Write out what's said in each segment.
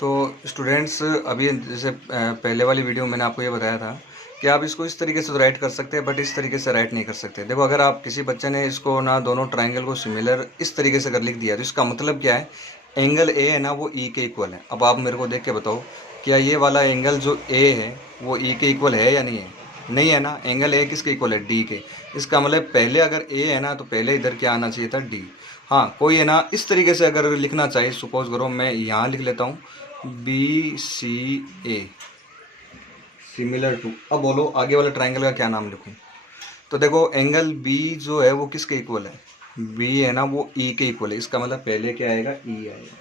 तो स्टूडेंट्स अभी जैसे पहले वाली वीडियो में मैंने आपको ये बताया था कि आप इसको इस तरीके से तो राइट कर सकते हैं, बट इस तरीके से राइट नहीं कर सकते। देखो, अगर आप किसी बच्चे ने इसको ना दोनों ट्राइंगल को सिमिलर इस तरीके से अगर लिख दिया तो इसका मतलब क्या है, एंगल ए है ना वो ई के इक्वल है। अब आप मेरे को देख के बताओ, क्या ये वाला एंगल जो ए है वो ई के इक्वल है या नहीं है? नहीं है ना। एंगल ए किसके इक्वल है? डी के। इसका मतलब पहले अगर ए है ना तो पहले इधर क्या आना चाहिए था? डी। हाँ, कोई है ना इस तरीके से अगर लिखना चाहिए, सपोज करो मैं यहाँ लिख लेता हूँ B C A similar to. अब बोलो आगे वाला ट्राइंगल का क्या नाम लिखूं? तो देखो, एंगल बी जो है वो किसके इक्वल है? बी है ना वो ई के इक्वल है। इसका मतलब पहले क्या आएगा? ई आएगा।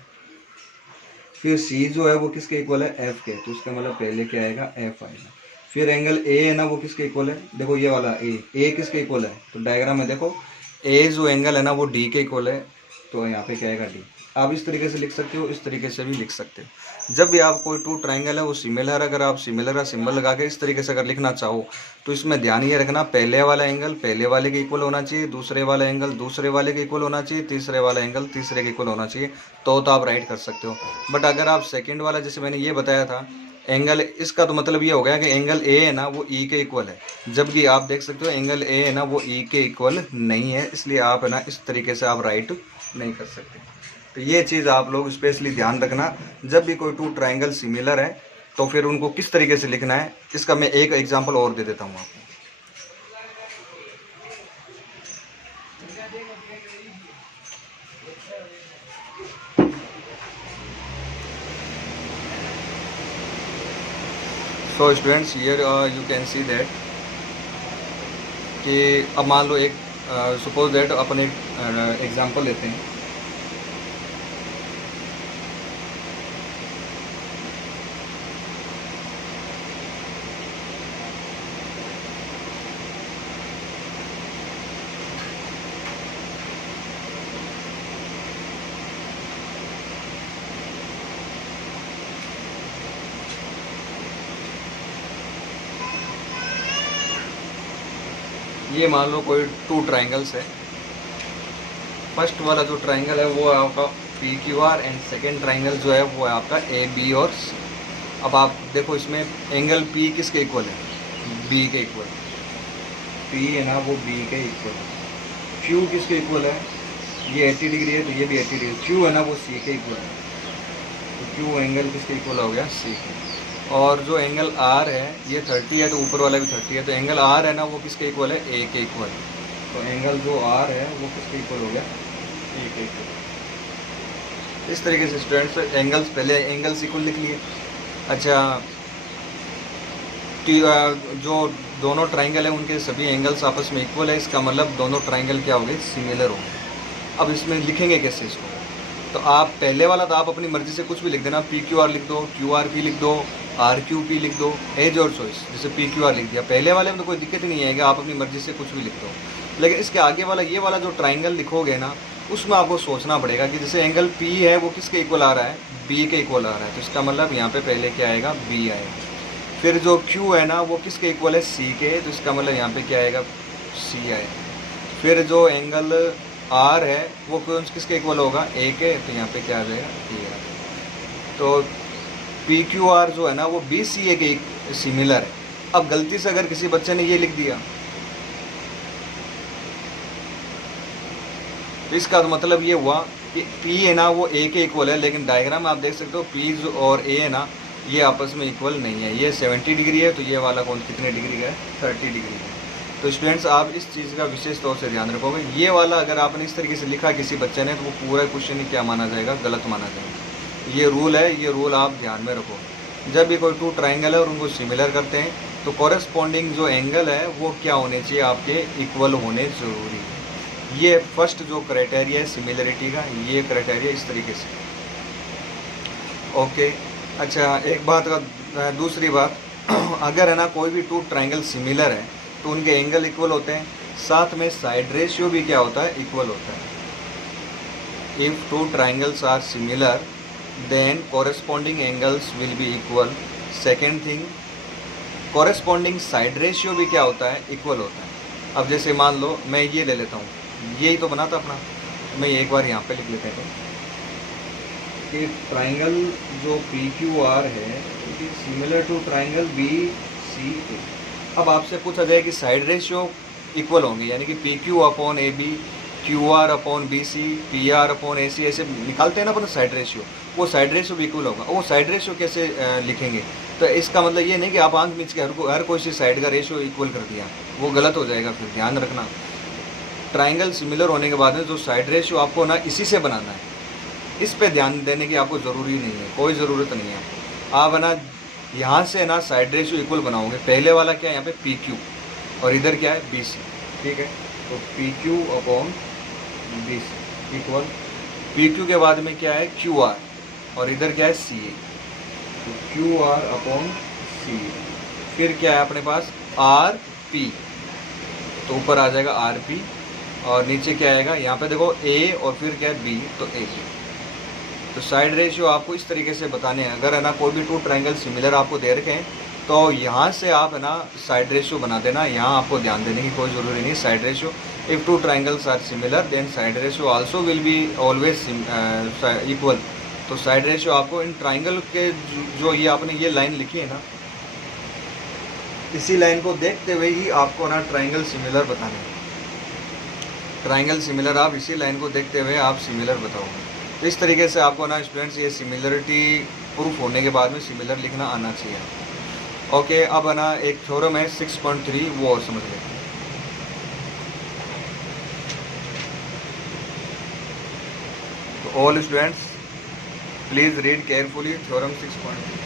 फिर सी जो है वो किसके इक्वल है? एफ के। तो इसका मतलब पहले क्या आएगा? एफ आएगा। फिर एंगल ए है ना वो किसके इक्वल है? देखो ये वाला ए किसके इक्वल है? तो डायग्राम में देखो, ए जो एंगल है ना वो डी के इक्वल है। तो यहाँ पे क्या आएगा? डी। आप इस तरीके से लिख सकते हो, इस तरीके से भी लिख सकते हो। जब भी आप कोई टू ट्राइंगल है वो सिमिलर, अगर आप सिमिलर का सिंबल लगा के इस तरीके से अगर लिखना चाहो तो इसमें ध्यान ये रखना, पहले वाला एंगल पहले वाले के इक्वल होना चाहिए, दूसरे वाला एंगल दूसरे वाले के इक्वल होना चाहिए, तीसरे वाला एंगल तीसरे के इक्वल होना चाहिए, तो आप राइट कर सकते हो। बट अगर आप सेकंड वाला, जैसे मैंने ये बताया था, एंगल, इसका तो मतलब ये हो गया कि एंगल ए है ना वो ई के इक्वल है, जबकि आप देख सकते हो एंगल ए है ना वो ई के इक्वल नहीं है, इसलिए आप है ना इस तरीके से आप राइट नहीं कर सकते। तो ये चीज़ आप लोग स्पेशली ध्यान रखना, जब भी कोई टू ट्राइंगल सिमिलर है तो फिर उनको किस तरीके से लिखना है। इसका मैं एक एग्जांपल और दे देता हूँ आपको। So students, here you can see that कि अब मान लो एक सपोज दैट अपन एक एग्जांपल लेते हैं। ये मान लो कोई टू ट्राइंगल्स है। फर्स्ट वाला जो ट्राइंगल है वो है आपका P Q are, and second triangle जो है वो है आपका ए बी और सी। अब आप देखो इसमें एंगल पी किसके इक्वल है? बी के इक्वल। पी है ना वो बी के इक्वल है। क्यू किसके इक्वल है? ये 80 डिग्री है तो ये भी 80 डिग्री। क्यू है ना वो सी के इक्वल है, तो क्यू एंगल किसके इक्वल हो गया? सी के। और जो एंगल आर है ये 30 है तो ऊपर वाला भी 30 है, तो एंगल आर है ना वो किसके इक्वल है? ए के इक्वल। तो एंगल जो आर है वो किसके इक्वल हो गया? ए के इक्वल। इस तरीके से स्टूडेंट्स एंगल्स, पहले एंगल्स इक्वल लिख लिए। अच्छा, जो दोनों ट्राइंगल है उनके सभी एंगल्स आपस में इक्वल है, इसका मतलब दोनों ट्राइंगल क्या हो गए? सिमिलर हो गए। अब इसमें लिखेंगे कैसे इसको? तो आप पहले वाला तो आप अपनी मर्जी से कुछ भी लिख देना, पी क्यू आर लिख दो, क्यू आर पी लिख दो, आर क्यू पी लिख दो, एज और चॉइस। जैसे पी क्यू आर लिख दिया, पहले वाले में तो कोई दिक्कत ही नहीं आएगी, आप अपनी मर्जी से कुछ भी लिख दो। लेकिन इसके आगे वाला, ये वाला जो ट्राइंगल लिखोगे ना, उसमें आपको सोचना पड़ेगा कि जैसे एंगल पी है वो किसके इक्वल आ रहा है? बी के इक्वल आ रहा है, तो इसका मतलब यहाँ पे पहले क्या आएगा? बी आएगा। फिर जो क्यू है ना वो किसके इक्वल है? सी के, तो इसका मतलब यहाँ पे क्या आएगा? सी आएगा। फिर जो एंगल आर है वो किसके इक्वल होगा? ए के, तो यहाँ पे क्या आ जाएगा? ए आ जाएगा। तो पी क्यू आर जो है ना वो बी सी ए के सिमिलर है। अब गलती से अगर किसी बच्चे ने ये लिख दिया तो इसका तो मतलब ये हुआ कि पी है ना वो ए के इक्वल है, लेकिन डायग्राम में आप देख सकते हो पी और ए है ना ये आपस में इक्वल नहीं है। ये 70 डिग्री है तो ये वाला कौन कितने डिग्री का है? 30 डिग्री का है। तो स्टूडेंट्स आप इस चीज़ का विशेष तौर से ध्यान रखोगे। ये वाला अगर आपने इस तरीके से लिखा किसी बच्चे ने तो वो पूरा क्वेश्चन ही क्या माना जाएगा? गलत माना जाएगा। ये रूल है, ये रूल आप ध्यान में रखो। जब भी कोई टू ट्राइंगल है और उनको सिमिलर करते हैं तो कॉरेस्पॉन्डिंग जो एंगल है वो क्या होने चाहिए? आपके इक्वल होने ज़रूरी है। ये फर्स्ट जो क्राइटेरिया है सिमिलरिटी का, ये क्राइटेरिया इस तरीके से। ओके। अच्छा, एक बात का दूसरी बात अगर है ना कोई भी टू ट्राइंगल सिमिलर है तो उनके एंगल इक्वल होते हैं, साथ में साइड रेशियो भी क्या होता है? इक्वल होता है। If two triangles are similar then corresponding angles will be equal. Second thing, corresponding side ratio भी क्या होता है? इक्वल होता है। अब जैसे मान लो मैं ये ले लेता हूँ, यही तो बना था अपना, मैं एक बार यहाँ पे लिख लेता हूँ। कि ट्राइंगल जो पी क्यू आर है it is similar to triangle B C A. अब आपसे पूछा जाए कि साइड रेशियो इक्वल होंगे, यानी कि P Q upon A B, Q R upon B C, P R upon A C, ऐसे निकालते हैं ना अपन साइड रेशियो, वो साइड रेशियो भी इक्वल होगा। वो साइड रेशियो कैसे लिखेंगे? तो इसका मतलब ये नहीं कि आप आंख मीच के हर कोई सी साइड का रेशियो इक्वल कर दिया, वो गलत हो जाएगा। फिर ध्यान रखना, ट्राइंगल सिमिलर होने के बाद में जो साइड रेशियो आपको ना इसी से बनाना है, इस पे ध्यान देने की आपको ज़रूरी नहीं है, कोई ज़रूरत नहीं है। आप है ना यहाँ से ना साइड रेशियो इक्वल बनाओगे। पहले वाला क्या है यहाँ पे पी क्यू, और इधर क्या है बी सी, ठीक है। तो P Q upon B C equal P Q के बाद में क्या है क्यू आर, और इधर क्या है सी ए, तो क्यू आर अपॉन सी ए। फिर क्या है अपने पास आर पी, तो ऊपर आ जाएगा आर पी, और नीचे क्या आएगा यहाँ पे देखो ए, और फिर क्या है बी, तो ए बी। तो साइड रेशियो आपको इस तरीके से बताने हैं। अगर है ना कोई भी टू ट्राइंगल सिमिलर आपको दे रखे हैं तो यहाँ से आप है ना साइड रेशियो बना देना। यहाँ आपको ध्यान देने की कोई ज़रूरी नहीं। Side ratio, if two triangles are similar then side ratio also will be always equal. तो साइड रेशियो आपको इन ट्राइंगल के जो ये आपने ये लाइन लिखी है ना, इसी लाइन को देखते हुए ही आपको ना ट्राइंगल सिमिलर बताना है। ट्राइंगल सिमिलर आप इसी लाइन को देखते हुए आप सिमिलर बताओगे। तो इस तरीके से आपको ना स्टूडेंट्स ये सिमिलरिटी प्रूफ होने के बाद में सिमिलर लिखना आना चाहिए। ओके, अब है ना एक थ्योरम है 6.3, वो और समझ लेते हैं। तो all students please read carefully theorem 6.3।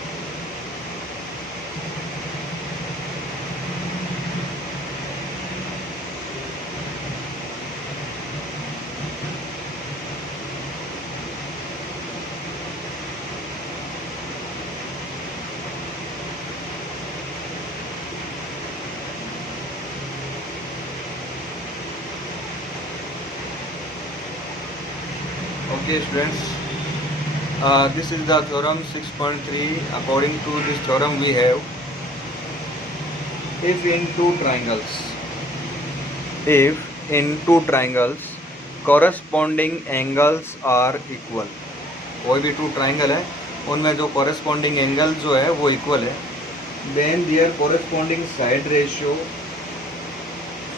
Okay students, this is the theorem 6.3. According to this theorem we have, if in two triangles corresponding angles are equal, कोई भी टू ट्राइंगल है उनमें जो corresponding एंगल जो है वो इक्वल है, then their corresponding side ratio,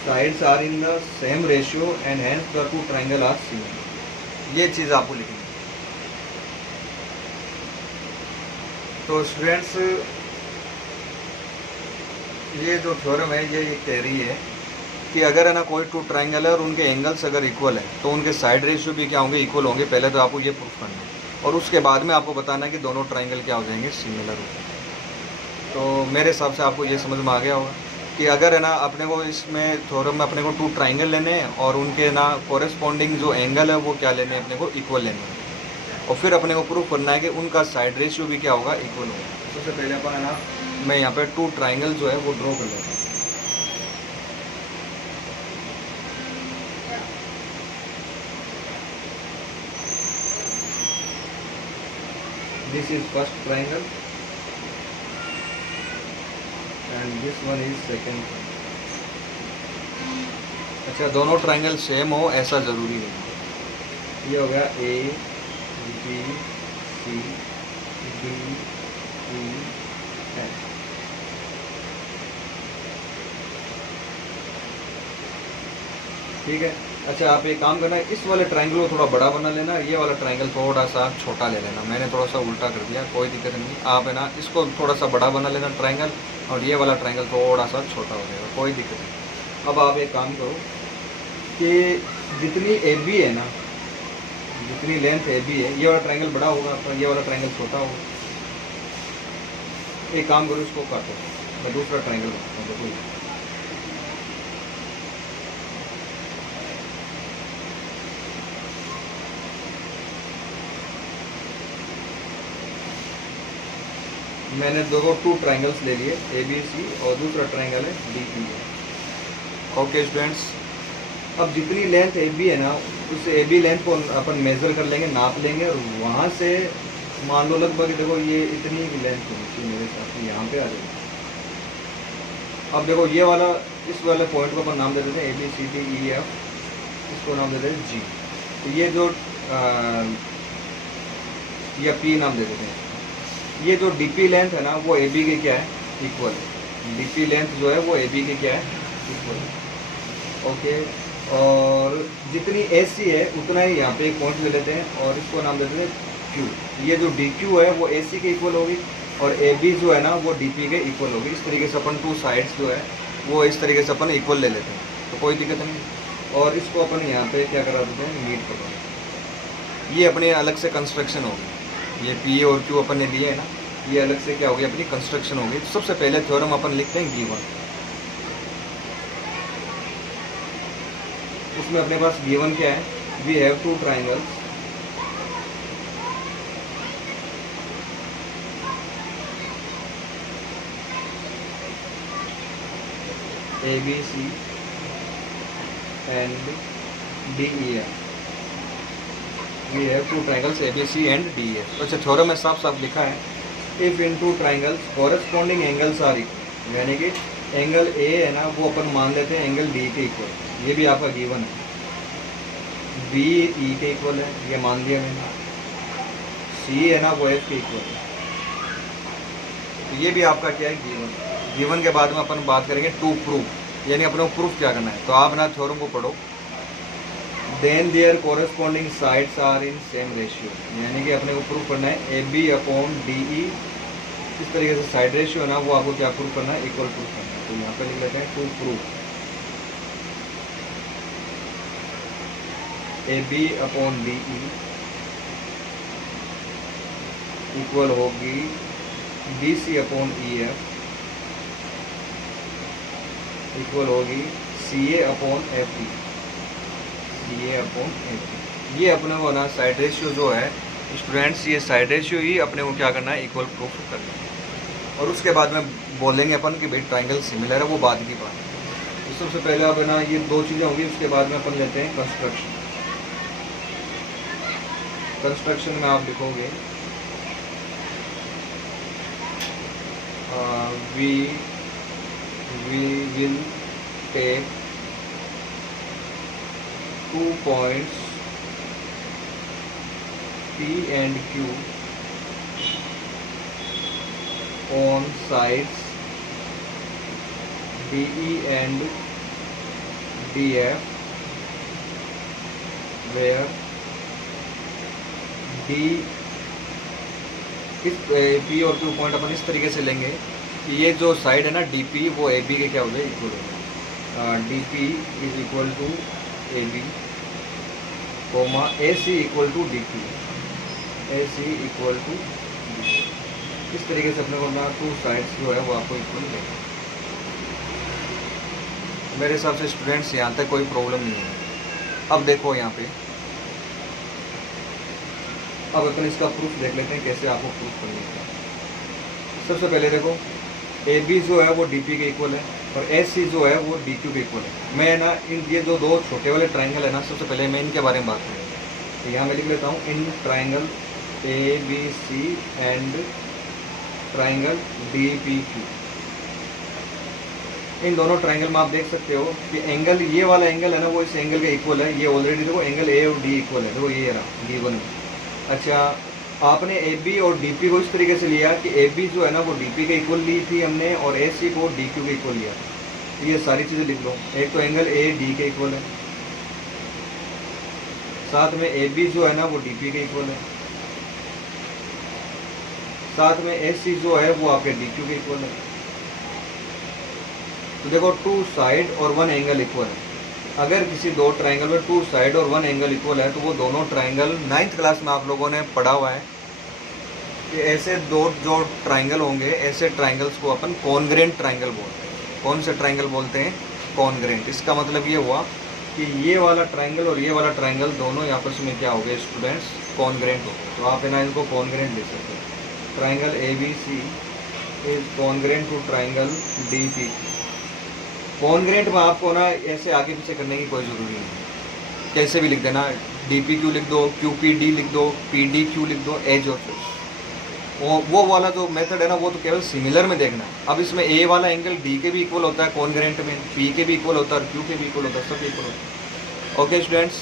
sides are in the same ratio and hence the two triangle are similar। ये चीज़ आपको लिखनी है। तो स्टूडेंट्स ये जो थ्योरम है ये कह रही है कि अगर है ना कोई टू ट्राइंगल है और उनके एंगल्स अगर इक्वल है तो उनके साइड रेशियो भी क्या होंगे, इक्वल होंगे। पहले तो आपको ये प्रूफ करना है और उसके बाद में आपको बताना है कि दोनों ट्राइंगल क्या हो जाएंगे, सिमिलर हो। तो मेरे हिसाब से आपको ये समझ में आ गया होगा कि अगर है ना अपने को इसमें थ्योरम में अपने को टू ट्राइंगल लेने हैं और उनके ना कोरेस्पॉन्डिंग जो एंगल है वो क्या लेने हैं, अपने को इक्वल लेने हैं, और फिर अपने को प्रूफ करना है कि उनका साइड रेशियो भी क्या होगा, इक्वल होगा। सबसे पहले अपन है ना मैं यहाँ पे टू ट्राइंगल जो है वो ड्रॉ कर लेता हूँ। This is first triangle and this one is second। अच्छा, दोनों ट्राइंगल सेम हो ऐसा ज़रूरी नहीं। ये हो गया A B C D E F, ठीक है। अच्छा, आप एक काम करना, इस वाले ट्राइंगल को थोड़ा बड़ा बना लेना, ये वाला ट्राइंगल थोड़ा सा छोटा ले लेना। मैंने थोड़ा सा उल्टा कर दिया, कोई दिक्कत नहीं। आप है ना इसको थोड़ा सा बड़ा बना लेना ट्राइंगल, और ये वाला ट्राइंगल थोड़ा सा छोटा हो जाएगा, कोई दिक्कत नहीं। अब आप एक काम करो कि जितनी ए बी है ना, जितनी लेंथ ए बी है, ये वाला ट्राइंगल बड़ा होगा तो ये वाला ट्राइंगल छोटा होगा। एक काम करो, इसको काटो, मैं दूसरा ट्राइंगल काटता हूँ। देखो मैंने दो टू ट्राइंगल्स ले लिए, ए बी सी, और दूसरा ट्राइंगल है डी ई है। ओके स्टूडेंट्स, अब जितनी लेंथ ए बी है ना, उस ए बी लेंथ को अपन मेज़र कर लेंगे, नाप लेंगे, और वहाँ से मान लो लगभग देखो ये इतनी लेंथ होनी चाहिए मेरे साथ, यहाँ पे आ जाएगी। अब देखो ये वाला, इस वाले पॉइंट को अपन नाम दे देते हैं A B C D E F, इसको नाम दे देते हैं जी। तो ये जो या पी नाम दे देते हैं। ये जो डी पी लेंथ है ना वो ए बी के क्या है, इक्वल है। डी पी लेंथ जो है वो ए बी के क्या है, इक्वल है। ओके, और जितनी ए सी है उतना ही यहाँ पे एक पॉइंट ले लेते हैं और इसको नाम देते हैं क्यू। ये जो डी क्यू है वो ए सी के इक्वल होगी और ए बी जो है ना वो डी पी के इक्वल होगी। इस तरीके से अपन टू साइड्स जो है वो इस तरीके से अपन इक्वल ले लेते हैं, तो कोई दिक्कत नहीं। और इसको अपन यहाँ पे क्या करा देते हैं, मीट करो। ये अपने अलग से कंस्ट्रक्शन होगी। ये पी और क्यू अपन ने लिए है ना, ये अलग से क्या होगी, अपनी कंस्ट्रक्शन होगी। तो सबसे पहले थ्योरम अपन लिखते हैं गिवन। उसमें अपने पास गिवन क्या है, we have two triangles A B C and D E F. We have two triangles A B C and D E F. अच्छा, थ्योरम में साफ साफ लिखा है, if in two triangles corresponding angles are equal, यानी कि angle A है ना वो अपन मान लेते हैं एंगल डी के इक्वल। ये भी आपका गिवन है। बी ई के इक्वल है, ये मान लिया मैंने। सी है ना वो एफ के इक्वल है। तो ये भी आपका क्या है, गिवन। गिवन के बाद में अपन बात करेंगे टू प्रूफ, यानी अपने को प्रूफ क्या करना है। तो आप ना थ्योरम को पढ़ो, then there corresponding sides are in same ratio, यानी कि अपने को प्रूफ करना है A B upon D E. इस तरीके से साइड रेशियो है ना वो आपको क्या प्रूफ करना है, इक्वल प्रूफ करना है। तो यहाँ पे लिख लेते हैं to proof A B upon D E equal होगी B C upon E F equal होगी C A upon F E, C A upon F E. ये अपने को ना साइड रेशियो जो है स्टूडेंट्स, ये साइड रेशियो ही अपने को क्या करना है, इक्वल प्रूफ करना है। और उसके बाद में बोलेंगे अपन कि भाई ट्राइंगल सिमिलर है, वो बाद की बात है। तो सबसे पहले अब ना ये दो चीज़ें होंगी, उसके बाद में अपन लेते हैं कंस्ट्रक्शन। कंस्ट्रक्शन में आप लिखोगे we will take 2 points P and Q on sides DE and DF where D इस P और Q पॉइंट अपन इस तरीके से लेंगे कि ये जो साइड है ना डी पी वो ए बी के क्या हो जाए, इक्वल हो जाए। D P is equal to A B comma A C equal to D P, A C equal to D. इस तरीके से अपने को ना टू साइड्स जो है वो आपको इक्वल देगा। मेरे हिसाब से स्टूडेंट्स यहाँ तक कोई प्रॉब्लम नहीं है। अब देखो यहाँ पे, अब अपन इसका प्रूफ देख लेते हैं कैसे आपको प्रूफ करना है। सबसे पहले देखो, ए बी जो है वो डी पी के इक्वल है और ए सी जो है वो डी क्यू के इक्वल है। मैं ना इन ये जो दो छोटे वाले ट्राइंगल है ना, सबसे पहले मैं इनके बारे में बात करूँगा। तो यहाँ मैं लिख लेता हूँ in triangle A B C and triangle D P Q. इन दोनों ट्राइंगल में आप देख सकते हो कि एंगल, ये वाला एंगल है ना वो इस एंगल के इक्वल है। ये ऑलरेडी देखो एंगल ए और डी इक्वल है, देखो ये रहा डी वन। अच्छा, आपने ए बी और डी पी को इस तरीके से लिया कि ए बी जो है ना वो डी पी के इक्वल ली थी हमने और ए सी को डी क्यू के इक्वल लिया। तो ये सारी चीज़ें लिख लो। एक तो एंगल ए डी के इक्वल है, साथ में ए बी जो है ना वो डी पी के इक्वल है, साथ में ए सी जो है वो आपके डी क्यू के इक्वल है। तो देखो टू साइड और वन एंगल इक्वल है। अगर किसी दो ट्राइंगल में टू साइड और वन एंगल इक्वल है तो वो दोनों ट्राइंगल 9th क्लास में आप लोगों ने पढ़ा हुआ है कि ऐसे दो जो ट्राइंगल होंगे, ऐसे ट्राइंगल्स को अपन कॉन्ग्रेंट ट्राइंगल बोलते हैं। कौन से ट्राइंगल बोलते हैं? कॉन्ग्रेंट। इसका मतलब ये हुआ कि ये वाला ट्राइंगल और ये वाला ट्राइंगल दोनों आपस में क्या हो गए स्टूडेंट्स? कॉन्ग्रेंट हो गए। तो आप है ना इनको कॉन्ग्रेंट ले सकते हैं। Triangle A B C is congruent to triangle D P. Congruent में आपको ना ऐसे आगे पीछे करने की कोई ज़रूरी नहीं, कैसे भी लिख देना। डी पी क्यू लिख दो, क्यू पी डी लिख दो, पी डी क्यू लिख दो, एज और फेस। वो वाला जो मेथड है ना वो तो केवल सिमिलर में देखना है। अब इसमें ए वाला एंगल डी के भी इक्वल होता है कॉन्ग्रेंट में, पी के भी इक्वल होता है और क्यू के भी इक्वल होता है, सब इक्वल होता है। ओके स्टूडेंट्स,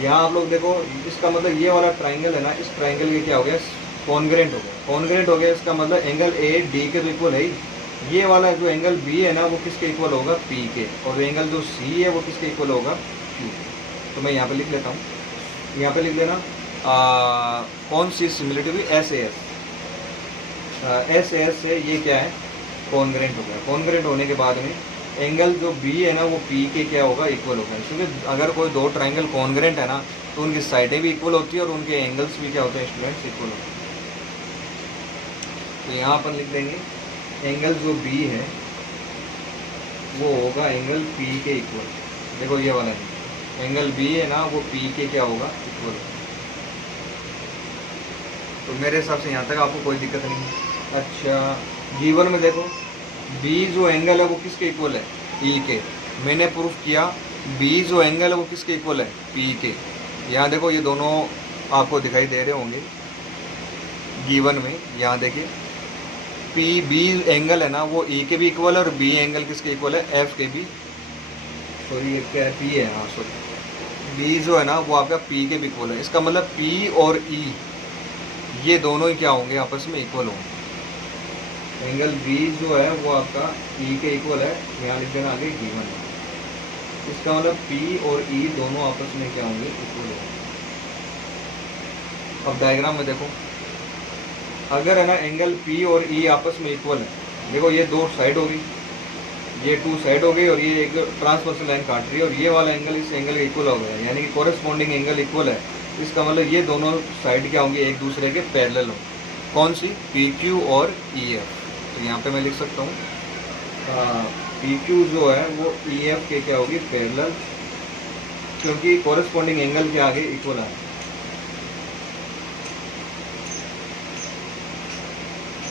यहाँ आप लोग देखो, इसका मतलब ये वाला ट्राइंगल है ना, इस ट्राइंगल के क्या हो गया, कॉन्ग्रेंट हो गया। कॉन्ग्रेंट हो गया इसका मतलब एंगल ए डी के तो इक्वल है ही। ये वाला जो एंगल बी है ना वो किसके इक्वल होगा, पी के। और एंगल जो सी है वो किसके इक्वल होगा, क्यू के। तो मैं यहाँ पे लिख लेता हूँ, यहाँ पे लिख देना कौन सी सिमिलरिटी हुई, एस ए एस से ये क्या है, कॉन्ग्रेंट हो गया। कॉन्ग्रेंट होने के बाद में एंगल जो बी है ना वो पी के क्या होगा, इक्वल होगा। क्योंकि अगर कोई दो ट्राइंगल कॉन्ग्रेंट है ना तो उनकी साइडें भी इक्वल होती है और उनके एंगल्स भी क्या होते हैं स्टूडेंट्स, इक्वल होते हैं। तो यहाँ पर लिख देंगे एंगल जो बी है वो होगा एंगल पी के इक्वल। देखो ये वाला एंगल बी है ना वो पी के क्या होगा, इक्वल। तो मेरे हिसाब से यहाँ तक आपको कोई दिक्कत नहीं है। अच्छा गिवन में देखो बी जो एंगल है वो किसके इक्वल है, ई के। मैंने प्रूफ किया बी जो एंगल है वो किसके इक्वल है, पी के। यहाँ देखो ये दोनों आपको दिखाई दे रहे होंगे गिवन में। यहाँ देखिए पी बी एंगल है ना वो ई के भी इक्वल है और बी एंगल किसके इक्वल है, एफ के भी। सॉरी ये क्या है, पी है, हाँ सॉरी। बी जो है ना वो आपका पी के भी इक्वल है। इसका मतलब पी और ई ये दोनों ही क्या होंगे, आपस में इक्वल होंगे। एंगल बी जो है वो आपका ई के इक्वल है, यहाँ लिख देना आगे गिवन है। इसका मतलब पी और ई दोनों आपस में क्या होंगे, इक्वल होंगे। अब डायग्राम में देखो, अगर है ना एंगल पी और ई आपस में इक्वल है, देखो ये दो साइड हो गई, ये टू साइड हो गई और ये एक ट्रांसवर्सल लाइन काट रही है और ये वाला एंगल इस एंगल के इक्वल हो गया, यानी कि कोरेस्पॉन्डिंग एंगल इक्वल है। इसका मतलब ये दोनों साइड क्या होंगी, एक दूसरे के पैरेलल होंगे। कौन सी, पी क्यू और ई एफ। तो यहाँ पे मैं लिख सकता हूँ पी क्यू जो है वो ई एफ के क्या होगी, पैरेलल, क्योंकि कोरेस्पॉन्डिंग एंगल के आगे इक्वल है।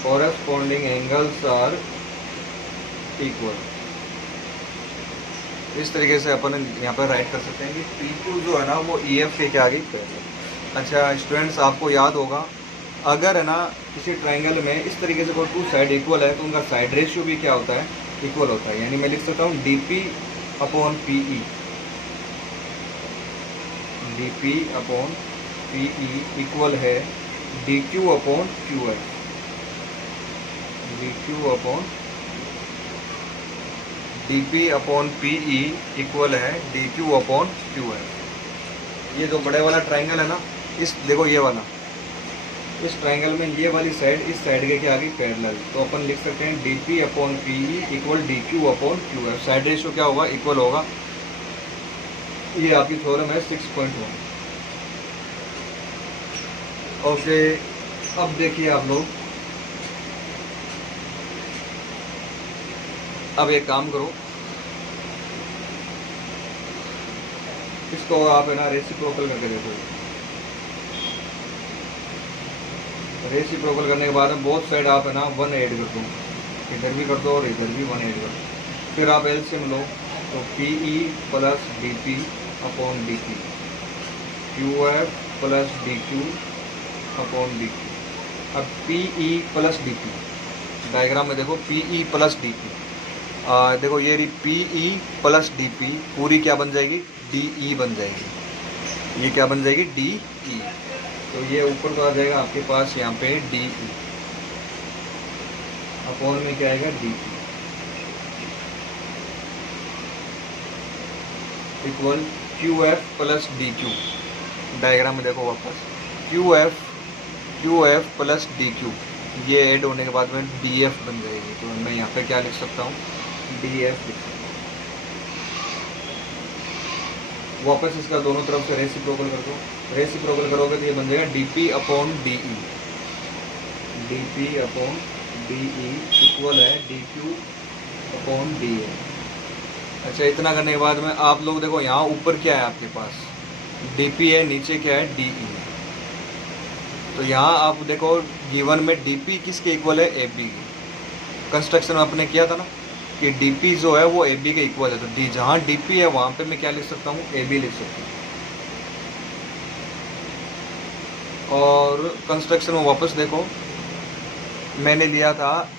Corresponding angles are equal. इस तरीके से अपन यहाँ पर राइट कर सकते हैं कि पी क्यू जो है ना वो ई एफ के आगे पैरेलल। अच्छा स्टूडेंट्स आपको याद होगा, अगर है ना किसी ट्राइंगल में इस तरीके से कोई टू साइड इक्वल है तो उनका साइड रेशियो भी क्या होता है, इक्वल होता है। यानी मैं लिख सकता हूँ D P upon P E, D P upon P E equal है D Q upon Q F, D Q upon D P upon P E equal है D Q upon Q F. ये जो बड़े वाला ट्राइंगल है ना, इस देखो ये वाला, इस ट्राइंगल में ये वाली साइड इस साइड के क्या आ गई, पैरेलल। तो अपन लिख सकते हैं D P upon P E equal D Q upon Q F. Side ratio क्या होगा, इक्वल होगा। ये आपकी थ्योरम है 6.1। ओके अब देखिए आप लोग, अब एक काम करो, इसको आप है ना रेसिप्रोकल करके देखो। रेसिप्रोकल करने के बाद में बोथ साइड आप है ना 1 ऐड कर दो, इधर भी कर दो और इधर भी 1 ऐड कर दो। फिर आप एलसीएम लो तो P E plus D P upon D P, Q F plus D Q upon D Q. अब P E plus D P, diagram में देखो P E plus D P, देखो ये P E plus D P पूरी क्या बन जाएगी, D E बन जाएगी। ये क्या बन जाएगी, डी ई। तो ये ऊपर तो आ जाएगा आपके पास यहाँ पे डी ई, अपॉन में क्या आएगा, D E equal Q F plus D Q. Diagram में देखो वापस Q F plus D Q, ये ऐड होने के बाद में डी एफ बन जाएगी। तो मैं यहाँ पे क्या लिख सकता हूँ, डी एफ लिख सकता हूँ। वापस इसका दोनों तरफ से रेसिप्रोकल कर दो, रेसिप्रोकल करोगे तो ये बन जाएगा D P upon D E, D P upon D E equal है D Q upon D A. अच्छा इतना करने के बाद में आप लोग देखो यहाँ ऊपर क्या है आपके पास, डी पी है, नीचे क्या है, डी ई। तो यहाँ आप देखो गिवन में डी पी किसके इक्वल है, ए बी की। कंस्ट्रक्शन में आपने किया था ना कि डी पी जो है वो ए बी के इक्वल है। तो डी जहाँ डी पी है वहाँ पे मैं क्या लिख सकता हूँ, ए बी लिख सकता हूँ। और कंस्ट्रक्शन में वापस देखो मैंने लिया था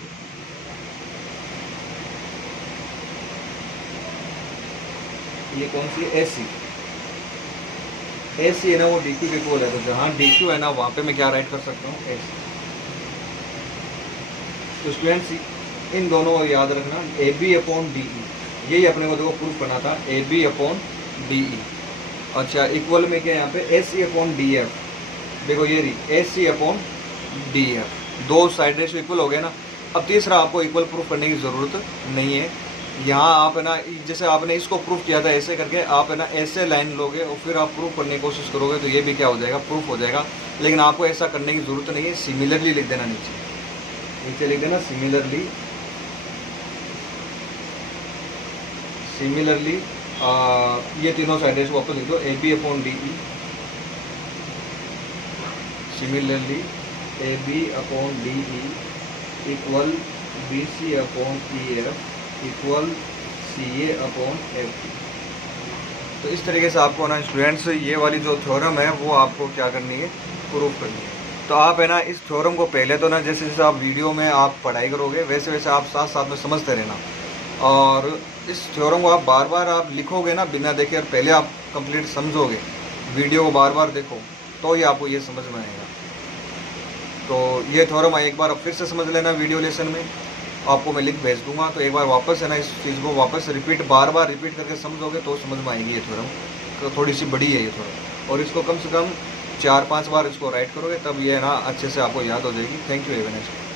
ये कौन सी, ए सी। ए सी है ना वो डी क्यू के इक्वल है, तो जहाँ डी क्यू है ना वहाँ पे मैं क्या राइट कर सकता हूँ, ए सी। तो स्टूडेंट्स इन दोनों को याद रखना, A B upon D E, यही अपने को देखो प्रूफ करना था, A B upon D E. अच्छा इक्वल में क्या है यहाँ पे, A C upon D F, देखो ये रही A C upon D F, दो साइड रेशियो इक्वल हो गए ना। अब तीसरा आपको इक्वल प्रूफ करने की ज़रूरत नहीं है, यहाँ आप है ना जैसे आपने इसको प्रूफ किया था ऐसे करके, आप है ना ऐसे लाइन लोगे और फिर आप प्रूफ करने की कोशिश करोगे तो ये भी क्या हो जाएगा, प्रूफ हो जाएगा। लेकिन आपको ऐसा करने की ज़रूरत नहीं है, सिमिलरली लिख देना नीचे, नीचे लिख देना सिमिलरली, सिमिलरली ये तीनों साइड वापस लिख दो, A B upon D E, similarly A B upon D E equal B C upon E F equal C A upon F. तो इस तरीके से आपको ना स्टूडेंट्स ये वाली जो थ्योरम है वो आपको क्या करनी है, प्रूफ करनी है। तो आप है ना इस थ्योरम को पहले तो ना जैसे जैसे आप वीडियो में आप पढ़ाई करोगे वैसे वैसे आप साथ साथ में समझते रहना, और इस थ्योरम को आप बार बार आप लिखोगे ना बिना देखे, और पहले आप कंप्लीट समझोगे, वीडियो को बार बार देखो तो ही आपको ये समझ में आएगा। तो ये थ्योरम एक बार फिर से समझ लेना, वीडियो लेसन में आपको मैं लिंक भेज दूंगा, तो एक बार वापस है ना इस चीज़ को वापस रिपीट बार बार रिपीट करके समझोगे तो समझ में आएगी ये थ्योरम। तो थोड़ी सी बड़ी है ये थ्योरम, और इसको कम से कम 4-5 बार इसको राइट करोगे तब ये है ना अच्छे से आपको याद हो जाएगी। Thank you very much.